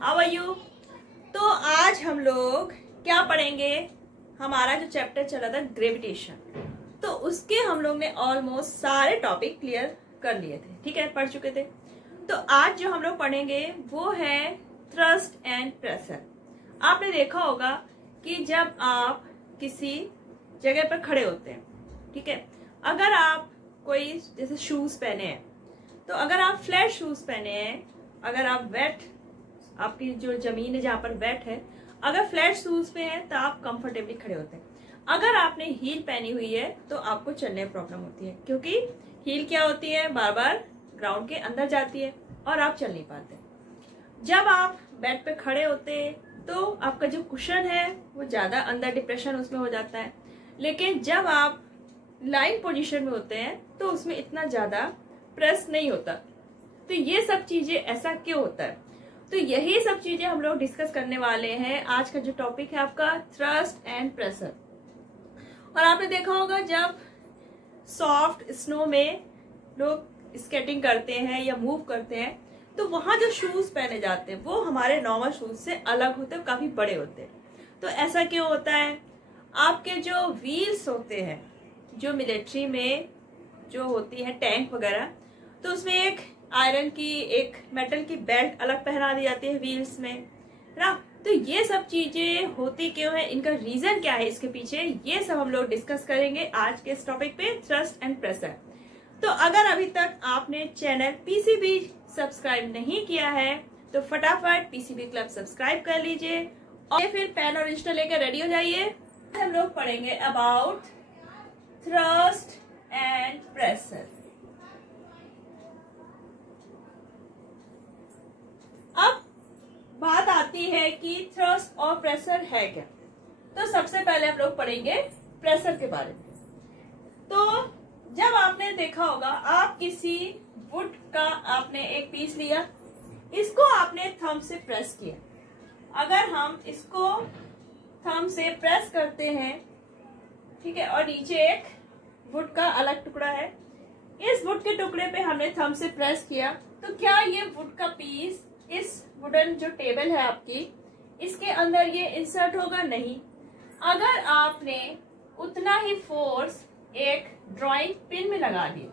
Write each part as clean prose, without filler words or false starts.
How are you. तो आज हम लोग क्या पढ़ेंगे, हमारा जो चैप्टर चला था ग्रेविटेशन, तो उसके हम लोग ने ऑलमोस्ट सारे टॉपिक क्लियर कर लिए थे, ठीक है, पढ़ चुके थे। तो आज जो हम लोग पढ़ेंगे वो है थ्रस्ट एंड प्रेशर। आपने देखा होगा कि जब आप किसी जगह पर खड़े होते हैं, ठीक है, अगर आप कोई जैसे शूज पहने हैं, तो अगर आप फ्लैट शूज पहने हैं, अगर आप वेट, आपकी जो जमीन है जहां पर वेट है, अगर फ्लैट शूज पे है तो आप कंफर्टेबली खड़े होते हैं। अगर आपने हील पहनी हुई है तो आपको चलने में प्रॉब्लम होती है, क्योंकि हील क्या होती है, बार बार ग्राउंड के अंदर जाती है और आप चल नहीं पाते। जब आप बेड पे खड़े होते हैं तो आपका जो कुशन है वो ज्यादा अंदर डिप्रेशन उसमें हो जाता है, लेकिन जब आप लाइन पोजीशन में होते हैं तो उसमें इतना ज्यादा प्रेस नहीं होता। तो ये सब चीजें ऐसा क्यों होता है, तो यही सब चीजें हम लोग डिस्कस करने वाले हैं। आज का जो टॉपिक है आपका थ्रस्ट एंड प्रेशर। और आपने देखा होगा जब सॉफ्ट स्नो में लोग स्केटिंग करते हैं या मूव करते हैं, तो वहां जो शूज पहने जाते हैं वो हमारे नॉर्मल शूज से अलग होते हैं, काफी बड़े होते हैं। तो ऐसा क्यों होता है, आपके जो व्हील्स होते हैं, जो मिलिट्री में जो होती है टैंक वगैरह, तो उसमें एक आयरन की, एक मेटल की बेल्ट अलग पहना दी जाती है व्हील्स में, ना। तो ये सब चीजें होती क्यों है, इनका रीजन क्या है इसके पीछे, ये सब हम लोग डिस्कस करेंगे आज के इस टॉपिक पे, थ्रस्ट एंड प्रेशर। तो अगर अभी तक आपने चैनल पीसीबी सब्सक्राइब नहीं किया है तो फटाफट पीसीबी क्लब सब्सक्राइब कर लीजिए और फिर पेन और रजिस्टर लेकर रेडी हो जाइए। हम लोग पढ़ेंगे अबाउट थ्रस्ट एंड प्रेशर। अब बात आती है कि थ्रस्ट और प्रेशर है क्या। तो सबसे पहले हम लोग पढ़ेंगे प्रेशर के बारे में। तो जब आपने देखा होगा, आप किसी वुड का आपने एक पीस लिया, इसको आपने थंब से प्रेस किया। अगर हम इसको थंब से प्रेस करते हैं, ठीक है, और नीचे एक वुड का अलग टुकड़ा है, इस वुड के टुकड़े पे हमने थंब से प्रेस किया, तो क्या ये वुड का पीस इस वुडन जो टेबल है आपकी, इसके अंदर ये इंसर्ट होगा? नहीं। अगर आपने उतना ही फोर्स एक ड्राइंग पिन में लगा दिया,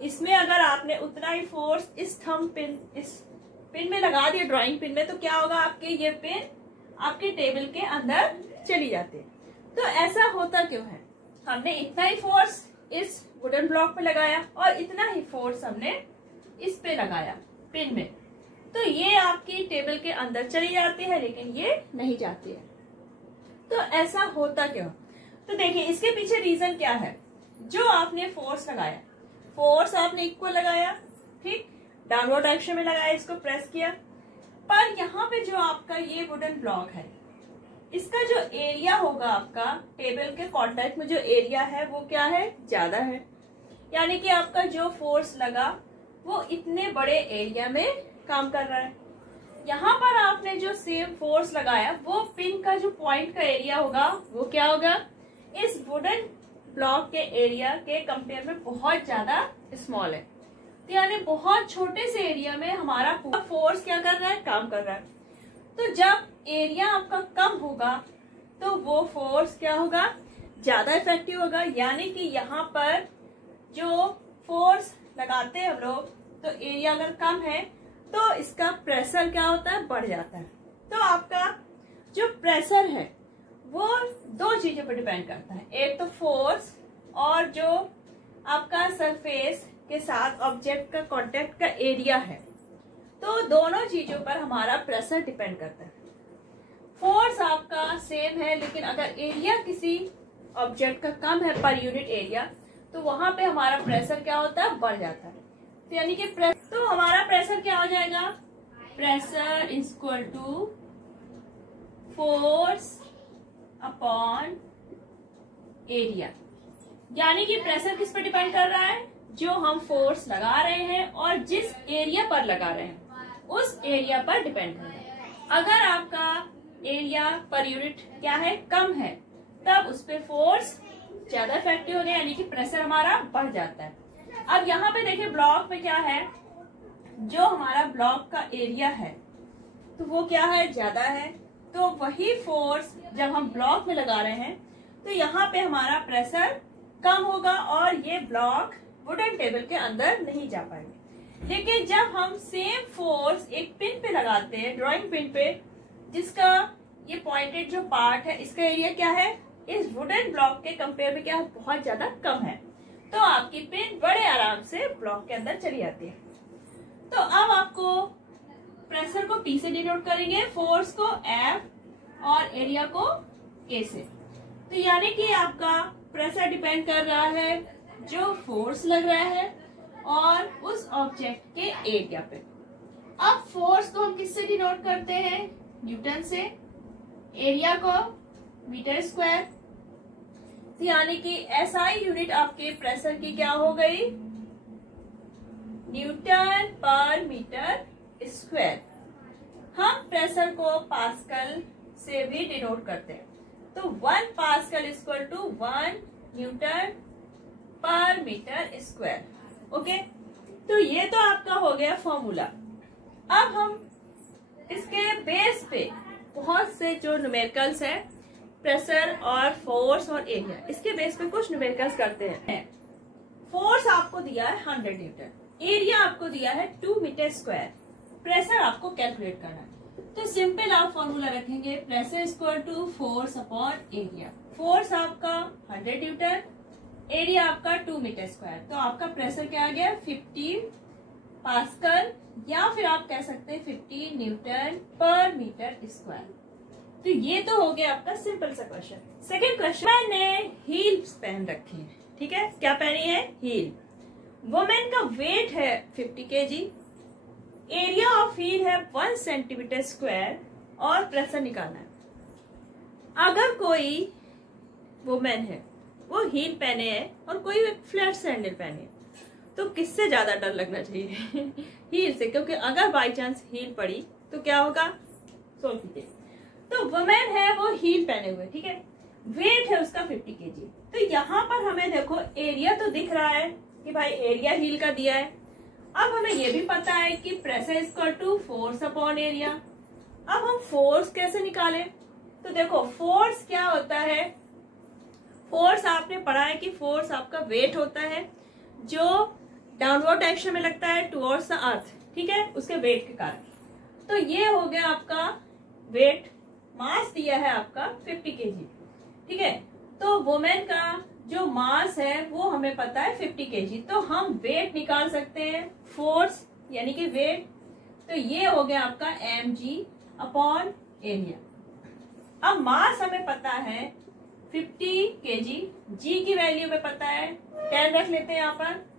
इसमें अगर आपने उतना ही फोर्स इस थंब पिन, इस पिन में लगा दिया ड्राइंग पिन में, तो क्या होगा, आपके ये पिन आपके टेबल के अंदर चली जाती है। तो ऐसा होता क्यों है, हमने इतना ही फोर्स इस वुडन ब्लॉक पे लगाया और इतना ही फोर्स हमने इस पे लगाया पिन में, तो ये आपकी टेबल के अंदर चली जाती है लेकिन ये नहीं जाती है। तो ऐसा होता क्यों, तो देखिए इसके पीछे रीजन क्या है। जो आपने फोर्स लगाया, फोर्स आपने इक्वल लगाया, ठीक, डाउनवर्ड डायरेक्शन में लगाया, इसको प्रेस किया, पर यहाँ पे जो आपका ये वुडन ब्लॉक है, इसका जो एरिया होगा, आपका टेबल के कांटेक्ट में जो एरिया है वो क्या है, ज्यादा है। यानी कि आपका जो फोर्स लगा वो इतने बड़े एरिया में काम कर रहा है। यहाँ पर आपने जो सेम फोर्स लगाया, वो पिन का जो पॉइंट का एरिया होगा वो क्या होगा, इस वुडन ब्लॉक के एरिया के कंपेयर में बहुत ज्यादा स्मॉल है। तो यानी बहुत छोटे से एरिया में हमारा पूरा फोर्स क्या कर रहा है, काम कर रहा है। तो जब एरिया आपका कम होगा तो वो फोर्स क्या होगा, ज्यादा इफेक्टिव होगा। यानी कि यहाँ पर जो फोर्स लगाते हैं हम लोग, तो एरिया अगर कम है तो इसका प्रेशर क्या होता है, बढ़ जाता है। तो आपका जो प्रेशर है वो दो चीजों पर डिपेंड करता है, एक तो फोर्स और जो आपका सरफेस के साथ ऑब्जेक्ट का कांटेक्ट का एरिया है। तो दोनों चीजों पर हमारा प्रेशर डिपेंड करता है। फोर्स आपका सेम है, लेकिन अगर एरिया किसी ऑब्जेक्ट का कम है पर यूनिट एरिया, तो वहां पे हमारा प्रेशर क्या होता है, बढ़ जाता है। तो यानी कि तो हमारा प्रेशर क्या हो जाएगा, pressure is equal to force upon area. यानी कि प्रेशर किस पर डिपेंड कर रहा है, जो हम फोर्स लगा रहे हैं और जिस एरिया पर लगा रहे हैं उस एरिया पर डिपेंड कर रहा है। अगर आपका एरिया पर यूनिट क्या है, कम है, तब उस पर फोर्स ज्यादा इफेक्टिव हो गया, यानी कि प्रेशर हमारा बढ़ जाता है। अब यहाँ पे देखिए ब्लॉक पे क्या है, जो हमारा ब्लॉक का एरिया है, तो वो क्या है, ज्यादा है। तो वही फोर्स जब हम ब्लॉक में लगा रहे हैं तो यहाँ पे हमारा प्रेशर कम होगा और ये ब्लॉक वुडन टेबल के अंदर नहीं जा पाएंगे। लेकिन जब हम सेम फोर्स एक पिन पे लगाते हैं, ड्राइंग पिन पे, जिसका ये पॉइंटेड जो पार्ट है इसका एरिया क्या है, इस वुडन ब्लॉक के कंपेयर में क्या है, बहुत ज्यादा कम है, तो आपकी पिन बड़े आराम से ब्लॉक के अंदर चली जाती है। तो अब आपको प्रेशर को P से डिनोट करेंगे, फोर्स को F और एरिया को A से। तो यानी कि आपका प्रेशर डिपेंड कर रहा है जो फोर्स लग रहा है और उस ऑब्जेक्ट के एरिया पे। अब फोर्स को हम किससे डिनोट करते हैं, न्यूटन से, एरिया को मीटर स्क्वायर। तो यानी कि SI यूनिट आपके प्रेशर की क्या हो गई, न्यूटन पर मीटर स्क्वायर। हम प्रेशर को पास्कल से भी डिनोट करते हैं, तो 1 पास्कल इक्वल टू 1 न्यूटन पर मीटर स्क्वायर। ओके, तो ये तो आपका हो गया फॉर्मूला। अब हम इसके बेस पे बहुत से जो न्यूमेरिकल्स है, प्रेशर और फोर्स और एरिया, इसके बेस पे कुछ न्यूमेरिकल्स करते हैं। फोर्स आपको दिया है 100 न्यूटन, एरिया आपको दिया है 2 मीटर स्क्वायर, प्रेशर आपको कैलकुलेट करना है। तो सिंपल आप फॉर्मूला रखेंगे, pressure equal to force upon area. Force आपका 100 न्यूटन, एरिया आपका 2 मीटर स्क्वायर, तो आपका प्रेशर क्या आ गया, 50 पास्कल, या फिर आप कह सकते हैं 50 न्यूटन पर मीटर स्क्वायर। तो ये तो हो गया आपका सिंपल सा क्वेश्चन। सेकेंड क्वेश्चन, मैंने हील्स पहन रखी है, ठीक है, क्या पहनी है, हील। वुमेन का वेट है 50 kg, एरिया ऑफ हील है 1 सेंटीमीटर स्क्वायर और प्रेशर निकालना है। अगर कोई वुमेन है वो हील पहने है और कोई फ्लैट सैंडल पहने है, तो किससे ज्यादा डर लगना चाहिए हील से, क्योंकि अगर बाई चांस हील पड़ी तो क्या होगा, सोच लीजिए। तो वुमेन है वो हील पहने हुए, ठीक है, वेट है उसका 50 kg। तो यहाँ पर हमें देखो एरिया तो दिख रहा है कि भाई एरिया हील का दिया है। अब हमें ये भी पता है कि pressure equal to force upon area. अब हम फोर्स कैसे निकालें, तो देखो फोर्स क्या होता है, फोर्स आपने पढ़ा है कि फोर्स आपका वेट होता है जो डाउनवर्ड डायरेक्शन में लगता है टुवर्ड्स द अर्थ, ठीक है, उसके वेट के कारण। तो ये हो गया आपका वेट, मास दिया है आपका 50 kg, ठीक है। तो वुमेन का जो मास है वो हमें पता है 50 kg, तो हम वेट निकाल सकते हैं, फोर्स यानी कि वेट। तो ये हो गया आपका mg अपॉन एरिया। अब मास हमें पता है 50 kg, g की वैल्यू में पता है 10 रख लेते हैं यहाँ पर।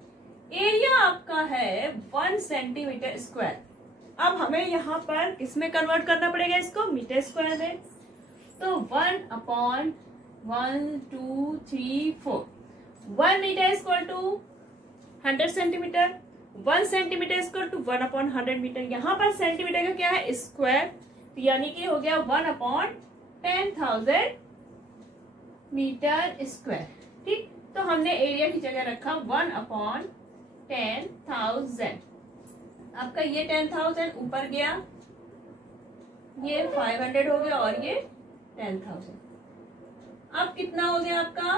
एरिया आपका है 1 सेंटीमीटर स्क्वायर। अब हमें यहाँ पर किसमें कन्वर्ट करना पड़ेगा इसको, मीटर स्क्वायर में। तो 1 upon 1 2 3 4, 1 metre equal to 100 centimetre, 1 centimetre equal to 1 upon 100 metre. यहाँ पर सेंटीमीटर का क्या है, स्क्वायर, तो यानी कि हो गया 1 अपॉन 10,000 मीटर स्क्वायर, ठीक। तो हमने एरिया की जगह रखा 1 अपॉन 10,000। आपका ये 10,000 ऊपर गया, ये 500 हो गया और ये 10,000। अब कितना हो गया आपका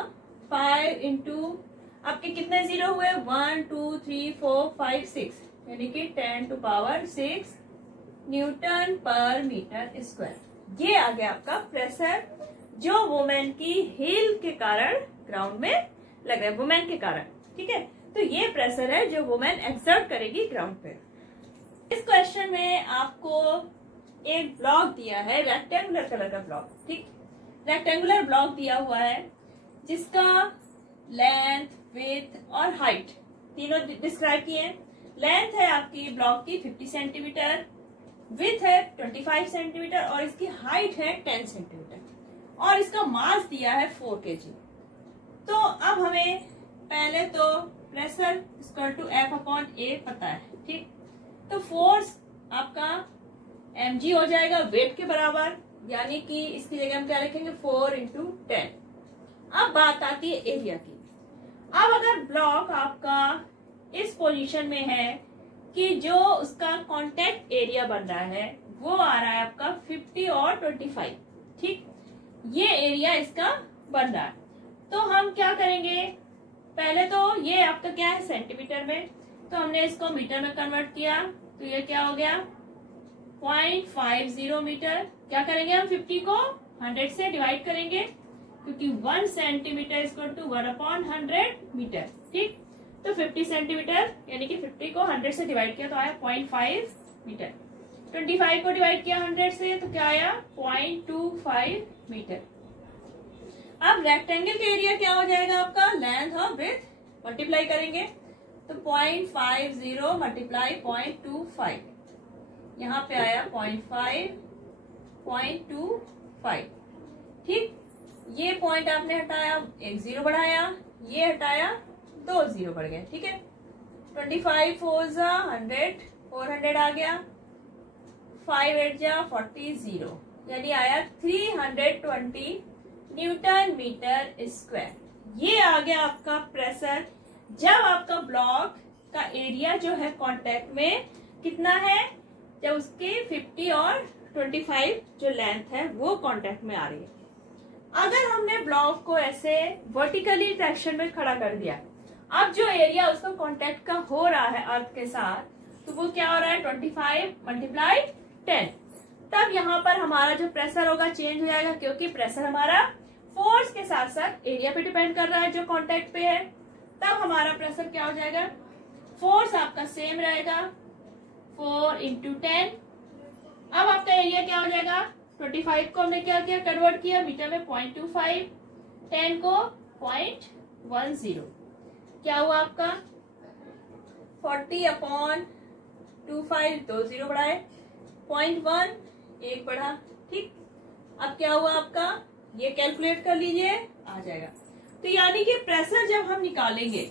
5 इंटू, आपके कितने जीरो हुए, 1 2 3 4 5 6, यानी कि 10 टू पावर 6 न्यूटन पर मीटर स्क्वायर। ये आ गया आपका प्रेशर जो वुमेन की हील के कारण ग्राउंड में लग रहा है, वुमेन के कारण, ठीक है। तो ये प्रेशर है जो वुमेन एक्सर्ट करेगी ग्राउंड पे। इस क्वेश्चन में आपको एक ब्लॉक दिया है, रेक्टेंगुलर कलर का ब्लॉक, ठीक, रेक्टेंगुलर ब्लॉक दिया हुआ है जिसका लेंथ, विड्थ और हाइट तीनों डिस्क्राइब किए हैं। लेंथ है आपकी ब्लॉक की 50 सेंटीमीटर, विड्थ है 25 सेंटीमीटर और इसकी हाइट है 10 सेंटीमीटर और इसका मास दिया है 4 kg। तो अब हमें पहले तो pressure equal to F upon A पता है, ठीक। तो फोर्स आपका mg हो जाएगा वेट के बराबर, यानी कि इसकी जगह हम क्या लिखेंगे 4 इंटू 10। अब बात आती है एरिया की। अब अगर ब्लॉक आपका इस पोजीशन में है कि जो उसका कांटेक्ट एरिया बन रहा है वो आ रहा है आपका 50 और 25। ठीक, ये एरिया इसका बन रहा है। तो हम क्या करेंगे, पहले तो ये आपका क्या है सेंटीमीटर में, तो हमने इसको मीटर में कन्वर्ट किया, तो ये क्या हो गया 0.50 मीटर। क्या करेंगे हम 50 को 100 से डिवाइड करेंगे, क्योंकि 1 सेंटीमीटर इक्वल टू 1/100 मीटर। ठीक, तो 50 सेंटीमीटर यानी कि 50 को 100 से डिवाइड किया तो आया 0.5 मीटर। 25 को डिवाइड किया 100 से तो क्या आया 0.25 मीटर। अब रेक्टेंगल का एरिया क्या हो जाएगा आपका, लेंथ और ब्रेथ मल्टीप्लाई करेंगे, तो 0.50 मल्टीप्लाई 0.25, यहाँ पे आया 0.25। ठीक, ये पॉइंट आपने हटाया, एक 0 बढ़ाया, ये हटाया, 2 0 बढ़ गए। ठीक है, 25 4 जा 100, 400 आ गया, 5 8 जा 40, 0 यानी आया 320 न्यूटन मीटर स्क्वायर। ये आ गया आपका प्रेशर जब आपका ब्लॉक का एरिया जो है कांटेक्ट में कितना है, जब उसके 50 और 25 जो लेंथ है वो कांटेक्ट में आ रही है। अगर हमने ब्लॉक को ऐसे वर्टिकली डायरेक्शन में खड़ा कर दिया, अब जो एरिया उसका कांटेक्ट का हो रहा है अर्थ के साथ, तो वो क्या हो रहा है 25 मल्टीप्लाई 10। तब यहाँ पर हमारा जो प्रेशर होगा चेंज हो जाएगा, क्योंकि प्रेशर हमारा फोर्स के साथ साथ एरिया पे डिपेंड कर रहा है जो कांटेक्ट पे है। तब हमारा प्रेशर क्या हो जाएगा, फोर्स आपका सेम रहेगा 4 × 10। अब आपका एरिया क्या हो जाएगा, 25 को हमने क्या किया कन्वर्ट किया मीटर में 0.25, 10 को 0.10, क्या हुआ आपका 40/25, 2 0 बढ़ाए, 0.1 1 बढ़ा। ठीक, अब क्या हुआ आपका, ये कैलकुलेट कर लीजिए, आ जाएगा। तो यानी कि प्रेशर जब हम निकालेंगे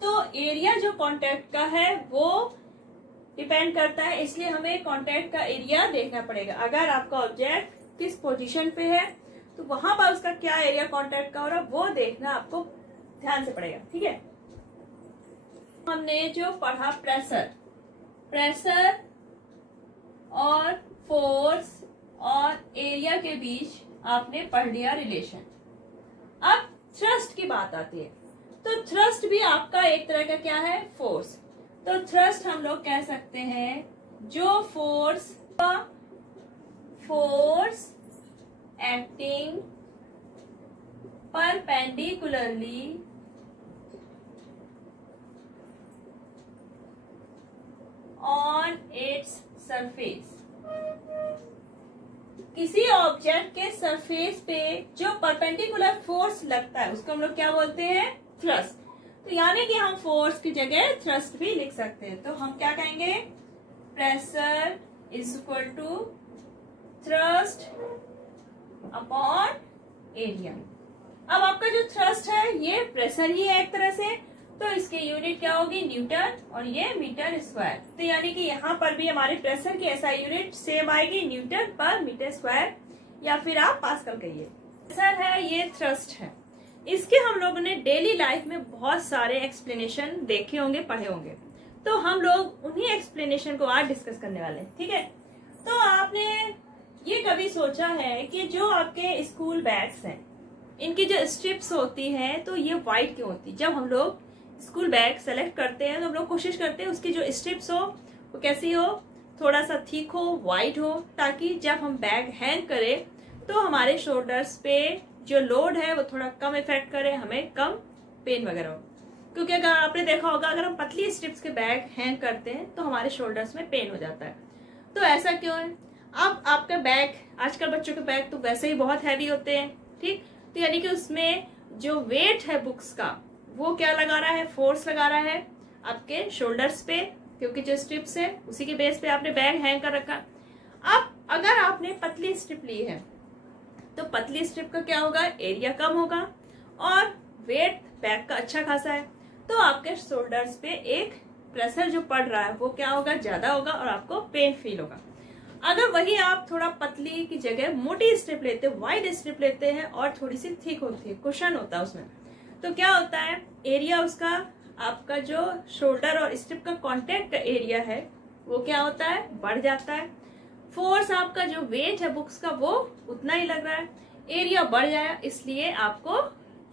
तो एरिया जो कांटेक्ट का है वो डिपेंड करता है, इसलिए हमें कांटेक्ट का एरिया देखना पड़ेगा। अगर आपका ऑब्जेक्ट किस पोजीशन पे है तो वहां पर उसका क्या एरिया कांटेक्ट का हो रहा है वो देखना आपको ध्यान से पड़ेगा। ठीक है, हमने जो पढ़ा प्रेशर और फोर्स और एरिया के बीच आपने पढ़ लिया रिलेशन। अब थ्रस्ट की बात आती है, तो थ्रस्ट भी आपका एक तरह का क्या है फोर्स। तो थ्रस्ट हम लोग कह सकते हैं जो force acting perpendicularly on its surface, किसी ऑब्जेक्ट के सरफेस पे जो परपेंडिकुलर फोर्स लगता है उसको हम लोग क्या बोलते हैं थ्रस्ट। तो यानी कि हम फोर्स की जगह थ्रस्ट भी लिख सकते हैं। तो हम क्या कहेंगे, pressure is equal to thrust upon area. अब आपका जो थ्रस्ट है ये प्रेशर ही है एक तरह से, तो इसकी यूनिट क्या होगी न्यूटन और ये मीटर स्क्वायर। तो यानी कि यहाँ पर भी हमारे प्रेशर की ऐसा यूनिट सेम आएगी न्यूटन पर मीटर स्क्वायर, या फिर आप पास्कल कहिए। प्रेशर है, ये थ्रस्ट है। इसके हम लोगों ने डेली लाइफ में बहुत सारे एक्सप्लेनेशन देखे होंगे, पढ़े होंगे, तो हम लोग उन्हीं एक्सप्लेनेशन को आज डिस्कस करने वाले हैं। ठीक है, तो आपने ये कभी सोचा है कि जो आपके स्कूल बैग्स हैं इनकी जो स्ट्रिप्स होती हैं तो ये व्हाइट क्यों होती है? जब हम लोग स्कूल बैग सेलेक्ट करते हैं तो हम लोग कोशिश करते हैं उसकी जो स्ट्रिप्स हो वो कैसी हो, थोड़ा सा थिक हो, व्हाइट हो, ताकि जब हम बैग हैंग करें तो हमारे शोल्डर्स पे जो लोड है वो थोड़ा कम इफेक्ट करे, हमें कम पेन वगैरह हो। क्योंकि अगर आपने देखा होगा अगर हम पतली स्ट्रिप्स के बैग हैंग करते हैं तो हमारे शोल्डर्स में पेन हो जाता है। तो ऐसा क्यों है? अब आपका बैग, आजकल बच्चों के बैग तो वैसे ही बहुत हैवी होते हैं, ठीक, तो यानी कि उसमें जो वेट है बुक्स का वो क्या लगा रहा है, फोर्स लगा रहा है आपके शोल्डर्स पे, क्योंकि जो स्ट्रिप्स है उसी के बेस पे आपने बैग हैंग कर रखा। अब अगर आपने पतली स्ट्रिप ली है तो पतली स्ट्रिप का क्या होगा, एरिया कम होगा और वेट बैग का अच्छा खासा है, तो आपके शोल्डर्स पे एक प्रेशर जो पड़ रहा है वो क्या होगा, ज्यादा होगा और आपको पेन फील होगा। अगर वही आप थोड़ा पतली की जगह मोटी स्ट्रिप लेते हैं, वाइड स्ट्रिप लेते हैं और थोड़ी सी थिक होती है, कुशन होता है उसमें, तो क्या होता है एरिया उसका, आपका जो शोल्डर और स्ट्रिप का कांटेक्ट एरिया है वो क्या होता है, बढ़ जाता है। फोर्स आपका जो वेट है बुक्स का वो उतना ही लग रहा है, एरिया बढ़ जाएगा, इसलिए आपको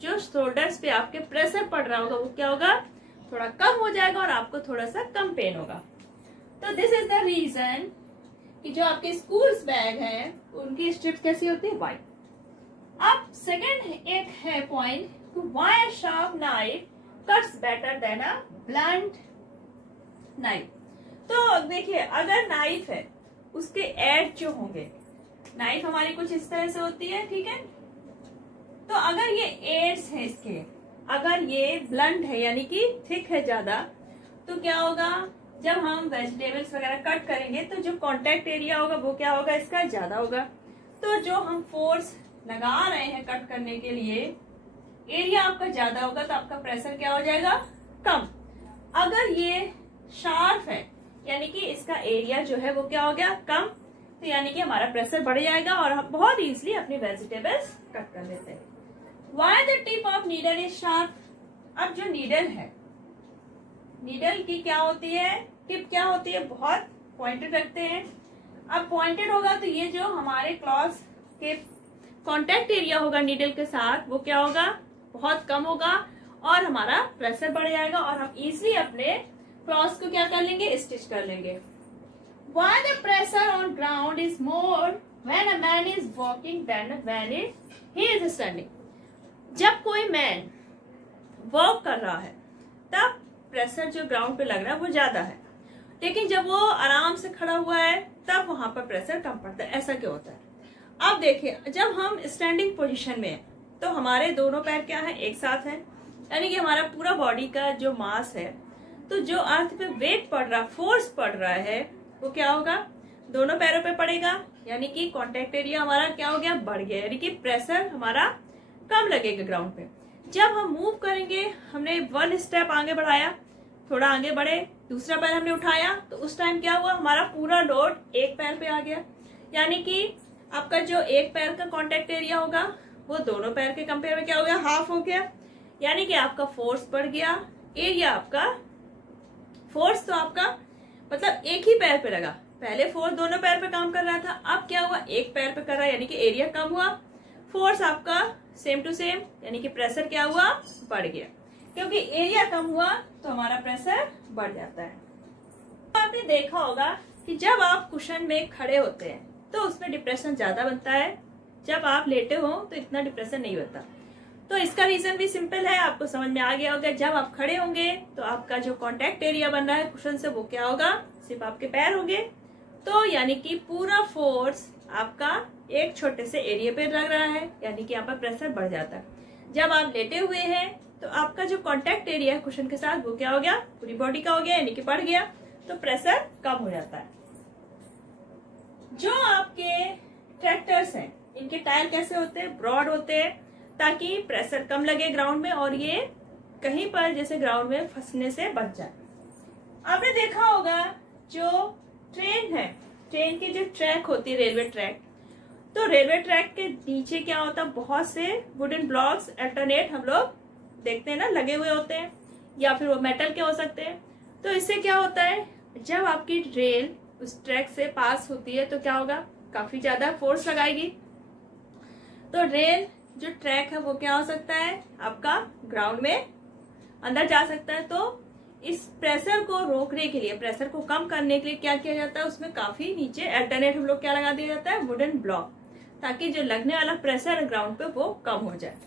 जो शोल्डर्स पे आपके प्रेशर पड़ रहा होगा वो क्या होगा, थोड़ा कम हो जाएगा और आपको थोड़ा सा कम पेन होगा। तो दिस इज द रीजन कि जो आपके स्कूल्स बैग है उनकी स्ट्रिप्स कैसी होती है, वाइड। अब सेकेंड एक है point, why sharp knife cuts better than a blunt knife. तो देखिए अगर नाइफ है उसके एज जो होंगे, नाइफ हमारी कुछ इस तरह से होती है, ठीक है, तो अगर ये एड्स है इसके, अगर ये ब्लंट है यानी कि थिक है ज्यादा, तो क्या होगा, जब हम वेजिटेबल्स वगैरह कट करेंगे तो जो कांटेक्ट एरिया होगा वो क्या होगा, इसका ज्यादा होगा। तो जो हम फोर्स लगा रहे हैं कट करने के लिए, एरिया आपका ज्यादा होगा तो आपका प्रेशर क्या हो जाएगा, कम। अगर ये शार्प है यानी कि इसका एरिया जो है वो क्या हो गया, कम, तो यानी कि हमारा प्रेशर बढ़ जाएगा और हम बहुत इजीली अपनी वेजिटेबल्स कट कर लेते हैं। Why the tip of needle is sharp? अब जो नीडल है, नीडल की क्या होती है, टिप क्या होती है, बहुत पॉइंटेड रखते हैं। अब पॉइंटेड होगा तो ये जो हमारे क्लॉथ के कांटेक्ट एरिया होगा नीडल के साथ वो क्या होगा, बहुत कम होगा और हमारा प्रेशर बढ़ जाएगा और हम इजीली अपने क्लॉथ को क्या कर लेंगे, स्टिच कर लेंगे। Why the pressure on ground is more when a man is walking than when he is standing? जब कोई मैन वॉक कर रहा है तब प्रेशर जो ग्राउंड पे लग रहा है वो ज्यादा है, लेकिन जब वो आराम से खड़ा हुआ है तब वहां पर प्रेशर कम पड़ता है। ऐसा क्यों होता है? अब देखिए जब हम स्टैंडिंग पोजीशन में हैं तो हमारे दोनों पैर क्या है, एक साथ है, यानी कि हमारा पूरा बॉडी का जो मास है, तो जो अर्थ पे वेट पड़ रहा, फोर्स पड़ रहा है वो क्या होगा, दोनों पैरों पे पड़ेगा, यानी कि कांटेक्ट एरिया हमारा क्या हो गया, बढ़ गया, यानी कि प्रेशर हमारा कम लगेगा ग्राउंड पे। जब हम मूव करेंगे, हमने वन स्टेप आगे बढ़ाया, थोड़ा आगे बढ़े, दूसरा पैर हमने उठाया, तो उस टाइम क्या हुआ, हमारा पूरा लोड एक पैर पे आ गया, यानी कि आपका जो एक पैर का कांटेक्ट एरिया होगा वो दोनों पैर के कंपेयर में क्या हो गया, हाफ हो गया, यानी कि आपका फोर्स बढ़ गया, एरिया आपका, फोर्स तो आपका मतलब एक ही पैर पे लगा, पहले फोर्स दोनों पैर पे काम कर रहा था, अब क्या हुआ, एक पैर पे कर रहा है, यानी कि एरिया कम हुआ, फोर्स आपका सेम टू सेम, यानी कि प्रेशर क्या हुआ, बढ़ गया, क्योंकि एरिया कम हुआ तो हमारा प्रेशर बढ़ जाता है। तो आपने देखा होगा कि जब आप कुशन में खड़े होते हैं तो उसमें डिप्रेशन ज्यादा बनता है, जब आप लेटे हो तो इतना डिप्रेशन नहीं बनता। तो इसका रीजन भी सिंपल है, आपको समझ में आ गया होगा। जब आप खड़े होंगे तो आपका जो कांटेक्ट एरिया बन रहा है कुशन से वो क्या होगा, सिर्फ आपके पैर होंगे, तो यानी कि पूरा फोर्स आपका एक छोटे से एरिया पे लग रहा है, यानी कि यहाँ पर प्रेशर बढ़ जाता है। जब आप लेटे हुए हैं तो आपका जो कांटेक्ट एरिया है कुशन के साथ वो क्या हो गया, पूरी बॉडी का हो गया, यानी कि बढ़ गया, तो प्रेशर कम हो जाता है। जो आपके ट्रैक्टर्स हैं इनके टायर कैसे होते हैं, ब्रॉड होते हैं, ताकि प्रेशर कम लगे ग्राउंड में और ये कहीं पर जैसे ग्राउंड में फंसने से बच जाए। आपने देखा होगा जो ट्रेन है, ट्रेन की जो ट्रैक होती है रेलवे ट्रैक, तो रेलवे ट्रैक के नीचे क्या होता है, बहुत से वुडन ब्लॉक्स अल्टरनेट हम लोग देखते हैं ना, लगे हुए होते हैं, या फिर वो मेटल के हो सकते हैं। तो इससे क्या होता है, जब आपकी रेल उस ट्रैक से पास होती है तो क्या होगा, काफी ज्यादा फोर्स लगाएगी, तो रेल जो ट्रैक है वो क्या हो सकता है, आपका ग्राउंड में अंदर जा सकता है। तो इस प्रेशर को रोकने के लिए, प्रेशर को कम करने के लिए क्या किया जाता है, उसमें काफी नीचे अल्टरनेट हम लोग क्या लगा दिया जाता है, वुडन ब्लॉक, ताकि जो लगने वाला प्रेशर है ग्राउंड पे वो कम हो जाए।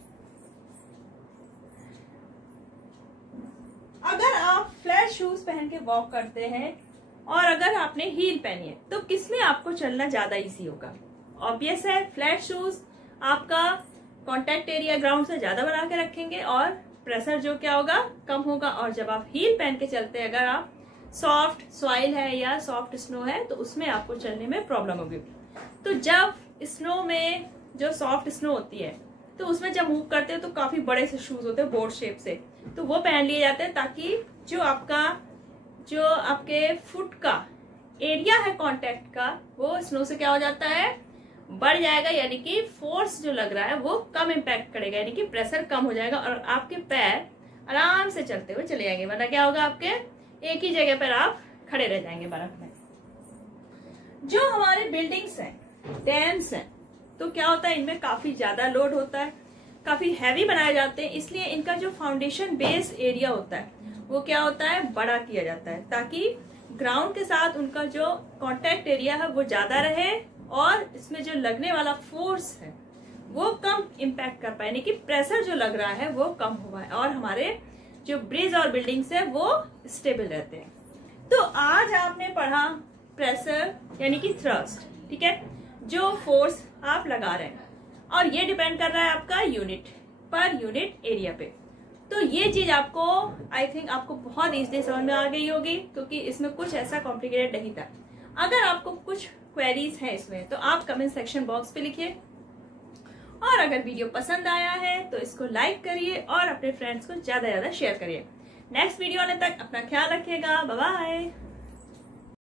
अगर आप फ्लैट शूज पहन के वॉक करते हैं और अगर आपने हील पहनी है तो किसमें आपको चलना ज्यादा इजी होगा? ऑब्वियस है, फ्लैट शूज आपका कांटेक्ट एरिया ग्राउंड से ज्यादा बना के रखेंगे और प्रेशर जो क्या होगा, कम होगा। और जब आप हील पहन के चलते हैं, अगर आप सॉफ्ट सॉइल है या सॉफ्ट स्नो है तो उसमें आपको चलने में प्रॉब्लम होगी। तो जब स्नो में जो सॉफ्ट स्नो होती है तो उसमें जब मूव करते हैं तो काफी बड़े से शूज होते हैं बोर्ड शेप से, तो वो पहन लिए जाते हैं ताकि जो आपके फुट का एरिया है कांटेक्ट का वो स्नो से क्या हो जाता है, बढ़ जाएगा, यानी कि फोर्स जो लग रहा है वो कम इम्पैक्ट करेगा, यानी कि प्रेशर कम हो जाएगा और आपके पैर आराम से चलते हुए चले जाएंगे। वरना क्या होगा, आपके एक ही जगह पर आप खड़े रह जाएंगे बर्फ में। जो हमारे बिल्डिंग्स हैं, डैम्स हैं, तो क्या होता है, इनमें काफी ज्यादा लोड होता है, काफी हैवी बनाए जाते हैं, इसलिए इनका जो फाउंडेशन बेस एरिया होता है वो क्या होता है, बड़ा किया जाता है, ताकि ग्राउंड के साथ उनका जो कांटेक्ट एरिया है वो ज्यादा रहे और इसमें जो लगने वाला फोर्स है वो कम इम्पैक्ट कर पाए, यानी कि प्रेशर जो लग रहा है वो कम हुआ है और हमारे जो ब्रिज और बिल्डिंग्स है वो स्टेबल रहते हैं। तो आज आपने पढ़ा प्रेशर यानी कि थ्रस्ट, ठीक है, जो फोर्स आप लगा रहे हैं और ये डिपेंड कर रहा है आपका यूनिट पर यूनिट एरिया पे। तो ये चीज आपको आई थिंक आपको बहुत इजीली समझ में आ गई होगी, क्योंकि इसमें कुछ ऐसा कॉम्प्लिकेटेड नहीं था। अगर आपको कुछ क्वेरीज हैं इसमें तो आप कमेंट सेक्शन बॉक्स पे लिखिए, और अगर वीडियो पसंद आया है तो इसको लाइक करिए और अपने फ्रेंड्स को ज्यादा शेयर करिए। नेक्स्ट वीडियो आने तक अपना ख्याल रखिएगा। Bye bye.